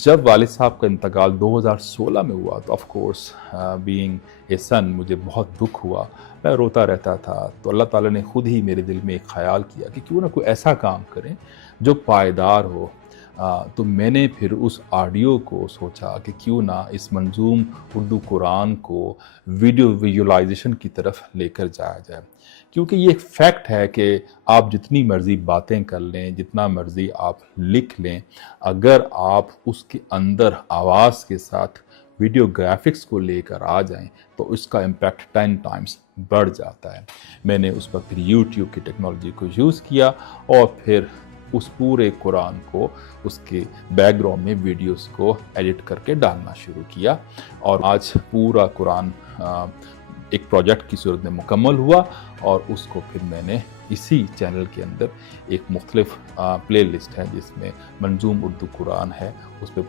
जब वालिद साहब का इंतकाल 2016 में हुआ तो ऑफ कोर्स बीइंग ए सन मुझे बहुत दुख हुआ। मैं रोता रहता था, तो अल्लाह ताला ने खुद ही मेरे दिल में एक ख़्याल किया कि क्यों ना कोई ऐसा काम करें जो पायदार हो। तो मैंने फिर उस ऑडियो को सोचा कि क्यों ना इस मंज़ूम उर्दू कुरान को वीडियो विजुअलाइज़ेशन की तरफ लेकर जाया जाए। क्योंकि ये एक फैक्ट है कि आप जितनी मर्ज़ी बातें कर लें, जितना मर्ज़ी आप लिख लें, अगर आप उसके अंदर आवाज़ के साथ वीडियो ग्राफिक्स को लेकर आ जाएं तो उसका इम्पैक्ट 10 टाइम्स बढ़ जाता है। मैंने उस वक्त फिर यूट्यूब की टेक्नोलॉजी को यूज़ किया और फिर उस पूरे कुरान को उसके बैकग्राउंड में वीडियोस को एडिट करके डालना शुरू किया और आज पूरा कुरान एक प्रोजेक्ट की सूरत में मुकम्मल हुआ और उसको फिर मैंने इसी चैनल के अंदर एक मुख्तलिफ प्ले लिस्ट है जिसमें मंजूम उर्दू कुरान है, उस पे